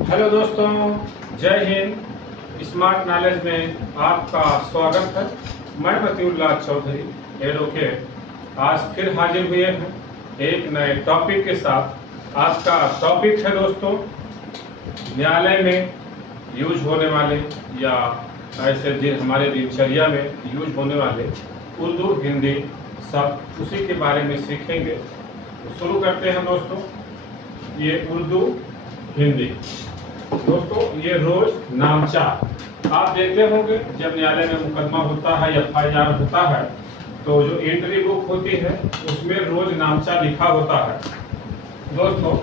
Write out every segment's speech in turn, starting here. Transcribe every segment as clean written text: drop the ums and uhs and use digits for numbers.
Hello दोस्तों, जय Hind. Smart knowledge में आपका स्वागत है। मैं मतीउल्लाह चौधरी एडवोकेट आज फिर हाजिर हुए हैं एक नए टॉपिक के साथ। आज का टॉपिक है दोस्तों, न्यायालय में यूज होने वाले या ऐसे दिन हमारे दिनचर्या में यूज होने वाले उर्दू हिंदी सब, उसी के बारे में सीखेंगे। तो शुरू करते हैं दोस्तों। ये उर्दू हिंदी दोस्तों, ये रोज नामचा आप देखते होंगे जब न्यायालय में मुकदमा होता है, FIR होता है, तो जो एंट्री बुक होती है उसमें रोज नामचा लिखा होता है दोस्तों।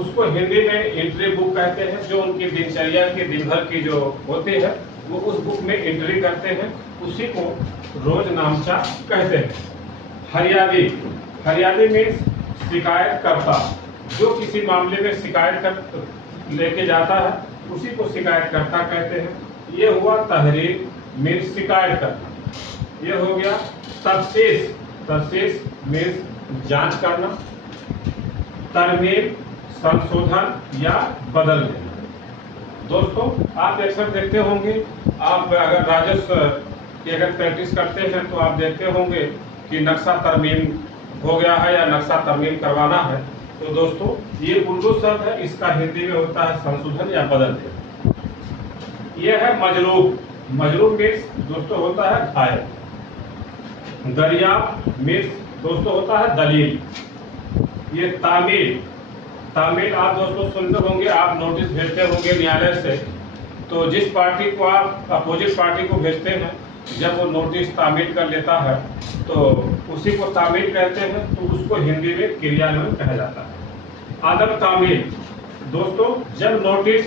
उसको हिंदी में एंट्री बुक कहते हैं। जो उनकी दिनचर्या की दिन भर की जो होती है वो उस बुक में एंट्री करते हैं, उसी को रोज नामचा कहते हैं। फरियादी में शिकायत करता, जो किसी मामले में शिकायत कर लेके जाता है उसी को शिकायत करता कहते हैं। ये हुआ तहरीर में शिकायत करना। ये हो गया तफ्सीस में जांच करना। तरमीम संशोधन या बदल देना। दोस्तों आप अक्सर देखते होंगे, आप अगर राजस्व की अगर प्रैक्टिस करते हैं तो आप देखते होंगे कि नक्शा तरमीम हो गया है या नक्शा तरमीम करवाना है। तो दोस्तों ये उर्दू शब्द है, इसका हिंदी में होता है संशोधन या बदल देना। यह है मजरूब मीन्स दोस्तों होता है घायल। दरियाफ्त मीन्स दोस्तों होता है दलील। ये तामील आप दोस्तों सुनते होंगे, आप नोटिस भेजते होंगे न्यायालय से, तो जिस पार्टी को आप अपोजिट पार्टी को भेजते हैं, जब वो नोटिस तामील कर लेता है तो उसी को तामील कहते हैं। तो उसको हिंदी में क्रियान्वयन कहा जाता है। अदम तामील दोस्तों, जब नोटिस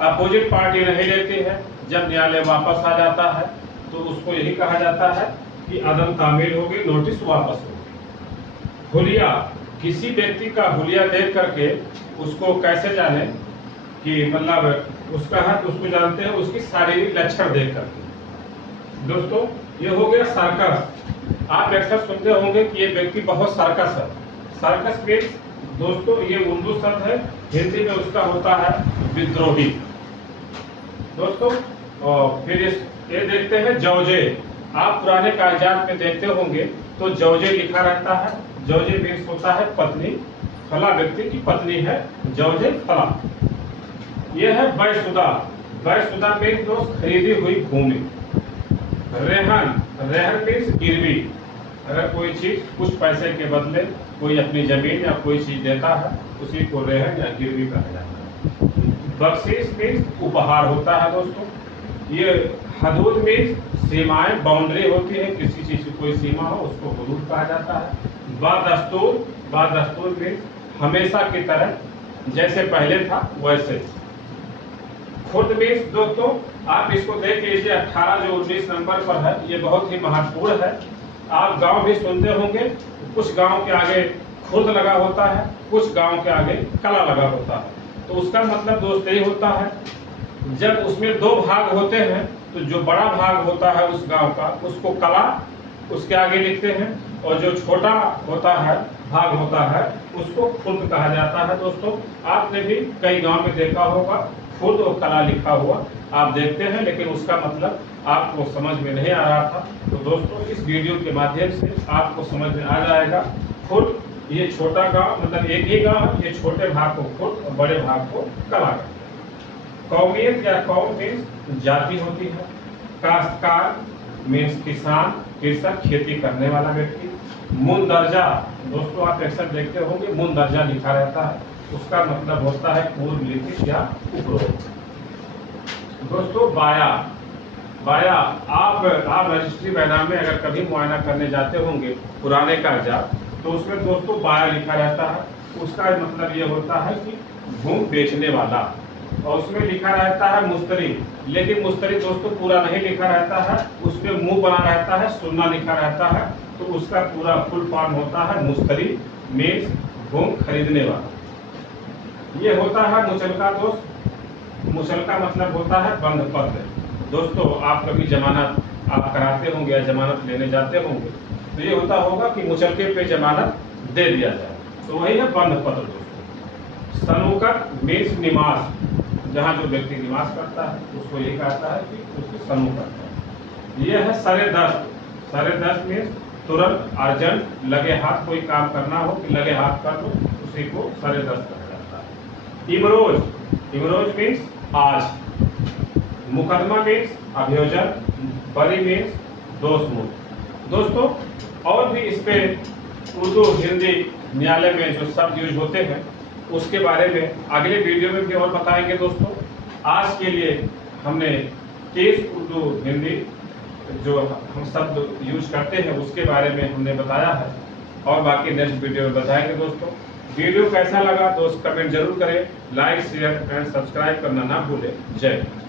अपोजिट पार्टी नहीं लेती है, जब न्यायालय वापस आ जाता है तो उसको यही कहा जाता है कि अदम तामील होगी, नोटिस वापस होगी। हुलिया, किसी व्यक्ति का हुलिया देख करके उसको कैसे जाने कि मतलब उसका है, उसको जानते हैं उसकी शारीरिक लक्षण देख करके। दोस्तों ये हो गया सर्कस। आप अक्सर सुनते होंगे कि ये व्यक्ति बहुत सर्कस है। सर्कस मीन्स दोस्तों ये उर्दू शब्द है, हिंदी में उसका होता है विद्रोही दोस्तों। और फिर ये देखते हैं जौजे। आप पुराने कागजात में देखते होंगे तो जौजे लिखा रहता है। जौजे मीन्स होता है पत्नी, फला व्यक्ति की पत्नी है जौजे फला। यह है बैशुदा मीन्स दोस्त खरीदी हुई भूमि। रेहन मीन्स गिरवी, अगर कोई चीज कुछ पैसे के बदले कोई अपनी जमीन या कोई चीज देता है उसी को रेहन या गिरवी कहा जाता है। बख्शीश मीन्स उपहार होता है दोस्तों। ये हदूद मीन्स सीमाएं, बाउंड्री होती है, किसी चीज की कोई सीमा हो उसको हदूद कहा जाता है। बादस्तूर मीन्स हमेशा की तरह, जैसे पहले था वैसे। खुर्द मीन्स दोस्तों आप इसको देख लीजिए, 18 जो 19 नंबर पर है, ये बहुत ही महत्वपूर्ण है। आप गांव भी सुनते होंगे, कुछ गांव के आगे खुर्द लगा होता है, कुछ गांव के आगे कला लगा होता है। तो उसका मतलब दोस्त यही होता है, जब उसमें दो भाग होते हैं तो जो बड़ा भाग होता है उस गांव का उसको कला उसके आगे लिखते हैं, और जो छोटा होता है भाग होता है उसको खुर्द कहा जाता है। दोस्तों आपने भी कई गांव में देखा होगा खुर्द और कला लिखा हुआ आप देखते हैं, लेकिन उसका मतलब आपको समझ में नहीं आ रहा था। तो दोस्तों इस वीडियो के माध्यम से आपको समझ में आ जाएगा। खुर्द ये छोटा गांव, मतलब एक ही गांव है, ये छोटे भाग को खुर्द और बड़े भाग को कला। कौमियत या कौम मीन्स जाति होती है। काश्तकार मीन्स किसान, कृषक, खेती करने वाला व्यक्ति। मुंदरजा दोस्तों आप अक्सर देखते होंगे मुंदरजा लिखा रहता है, उसका मतलब होता है पूर्व लिखित या उपरोक्त। दोस्तों बाया आप रजिस्ट्री बैनामे में अगर कभी मुआयना करने जाते होंगे पुराने कागजात, तो उसमें दोस्तों बाया लिखा रहता है। उसका मतलब ये होता है कि भूमि बेचने वाला, और उसमें लिखा रहता है मुस्तरी, लेकिन मुस्तरी दोस्तों पूरा नहीं लिखा रहता है, उसमें मुंह बना रहता है, सुन्ना लिखा रहता है, तो उसका पूरा फुल फॉर्म होता है मुस्तरी मीन्स भूमि खरीदने वाला। ये होता है मुचलका दोस्त। मुचलका मतलब होता है बंध पत्र। दोस्तों आप कभी जमानत आप कराते होंगे या जमानत लेने जाते होंगे, तो ये होता होगा कि मुचलके पे जमानत दे दिया जाए, तो वही है बंध पत्र दोस्तों। सनूकत मीन्स निवास। जहाँ जो व्यक्ति निवास करता है उसको ये कहता है कि उसके सम्मुख करता है। ये है सरे दस्त। सरे दस्त मीन्स तुरंत, अर्जेंट, लगे हाथ कोई काम करना हो कि लगे हाथ कर लो, उसी को सरे दस्त कहा जाता है। इमरोज, इमरोज मीन्स आज। मुकदमा मीन्स अभियोजन। बरी मीन्स दोषमुक्त। दोस्तों और भी इस पे उर्दू हिंदी न्यायालय में जो शब्द यूज होते हैं उसके बारे में अगले वीडियो में भी और बताएंगे दोस्तों। आज के लिए हमने 30 उर्दू हिंदी जो हम शब्द यूज करते हैं उसके बारे में हमने बताया है, और बाकी नेक्स्ट वीडियो में बताएंगे दोस्तों। वीडियो कैसा लगा दोस्त कमेंट जरूर करें, लाइक शेयर एंड सब्सक्राइब करना ना भूलें। जय हिंद।